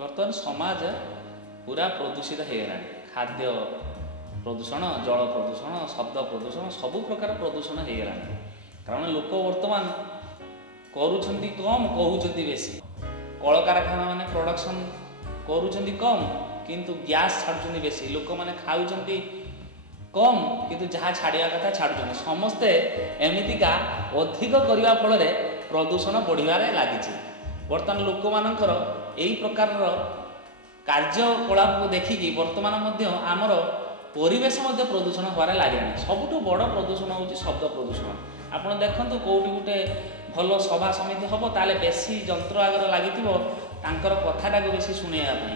बर्तमान समाज पूरा प्रदूषित हो गला। खाद्य प्रदूषण, जल प्रदूषण, शब्द प्रदूषण, सबु प्रकार प्रदूषण हो गला। कारण लोक बर्तमान करुछंती कम, कहउछंती बेसी। कल कारखाना माने प्रोडक्शन करुछंती कम किंतु गैस छाड़ुछंती बेसी। लोक माने खाउछंती कम किंतु जहाँ छाड़िया कथा छाड़ुछंती। समस्ते एमितिका अधिक करने फल प्रदूषण बढ़िबारे लागिछि। बर्तमान लोक मानकर एई प्रकार कार्यकलाप को देखिकी बर्तमान आमर परिवेश प्रदूषण होबार लगे। सबुठ बड़ प्रदूषण होଉଛି शब्द प्रदूषण। आपड़ देखते कौटी गोटे भल सभा समिति हम ताले बेसी जंत्र आगर लगी कथाटा को बेसी शुणाइवाई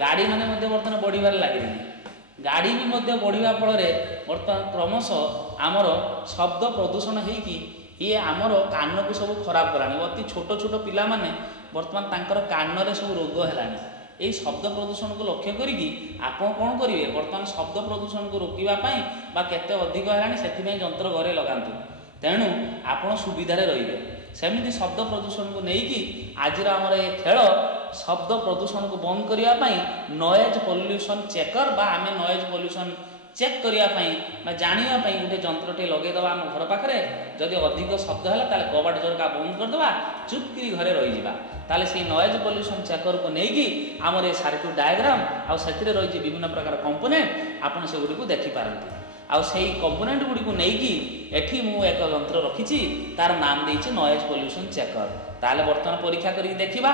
गाड़ी मैंने बर्तमान बढ़िबार लगे। गाड़ी भी बढ़िया फल बर्तमान क्रमश आमर शब्द प्रदूषण होगी ये आमर कान को सब खराब करा। अति छोट छोट पिला माने बर्तमान तांकर कान रे सब रोग है। यही शब्द प्रदूषण को लक्ष्य करी आपण कौन करेंगे बर्तमान शब्द प्रदूषण को रोकवाई केते अधिक है से जंत्र घरे लगातु। तेणु आपण सुविधार रे सेमती शब्द प्रदूषण को लेकिन आज आमर ये खेल शब्द प्रदूषण को बंद करने नॉइज पोल्यूशन चेकर बा आमे नॉइज पोल्यूशन चेक करने जानापी गोटे जंत्रटे लगेदे आम घर पाखे जदि अधिक शब्द है कबाट झरका बंद करदे चुपकि घरे रही ताले से नॉइज पोल्यूशन चेकर को लेकिन आमर ये सर्किट डायग्राम आते रही विभिन्न प्रकार कंपोनेंट आपड़ से गुड़ी देखिपारती। आउ से कंपोनेंट गुड़ी को लेकिन एठी मु एक जंत्र रखी तार नाम देछि नॉइज पोल्यूशन चेकर। ताले बर्तमान परीक्षा करके देखिबा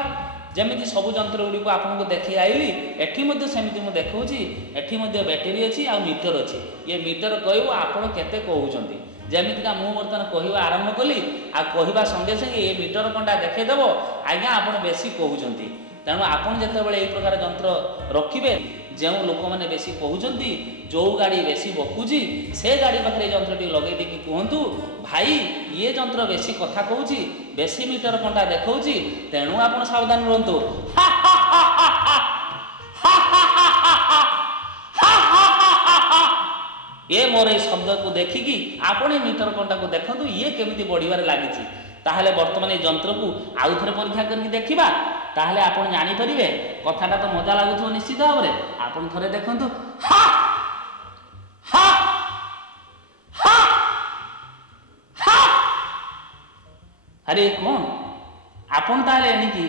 जमी सब जंत्र गुड़ी को आपको देखी आईली एठी सेमती मुझे देखी एठी बैटेरी अच्छी आ मीटर अच्छी। ये मीटर कह आपड़ केते कहउछंती जमीका मु बर्तमान कहवा आरंभ कली आ कहवा संगे संगे ये मीटर कंटा देखईदेव आज्ञा आप बेसी कहउछंती। तेणु आपड़ जितेबाला यही प्रकार जंत्र रखिए जो लोक मैंने बेसी कहउछंती जो गाड़ी बेसी बकुची से गाड़ी पाखे जंत्रटी लगे देखिए कहतु भाई ये जंत्र बेसी कथा कहूँ बेसी मीटर कंटा देखौची तेणु आप सावधान रुहतु। ये मोर ये शब्द को देखिकी आपण मीटर कंटा को देखु ये केमिति बढ़िबार लागिछि। ताहले वर्तमान ये जंत्र को आउ थे परीक्षा करके देखा ताहले आपण जानी परिबे कथाटा तो मजा लागुथो निश्चित भाव में। आपण थरे देखंतु हा हा हा हा अरे कौन आपण ताहले एनिकी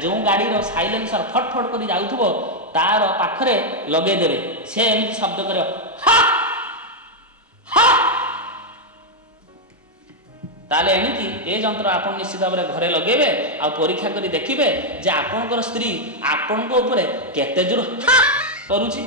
जो गाड़ी रो साइलेंसर फटफट कर जाउथबो तार पाखरे लगे देबे से एमिति शब्द करे हा हा ताले एणिकी ए जंत्र आप निश्चित भाव में घरे लगेबे आ परीक्षा करी देखिबे जे आपनकर स्त्री आपनको ऊपर केते जोर करूची।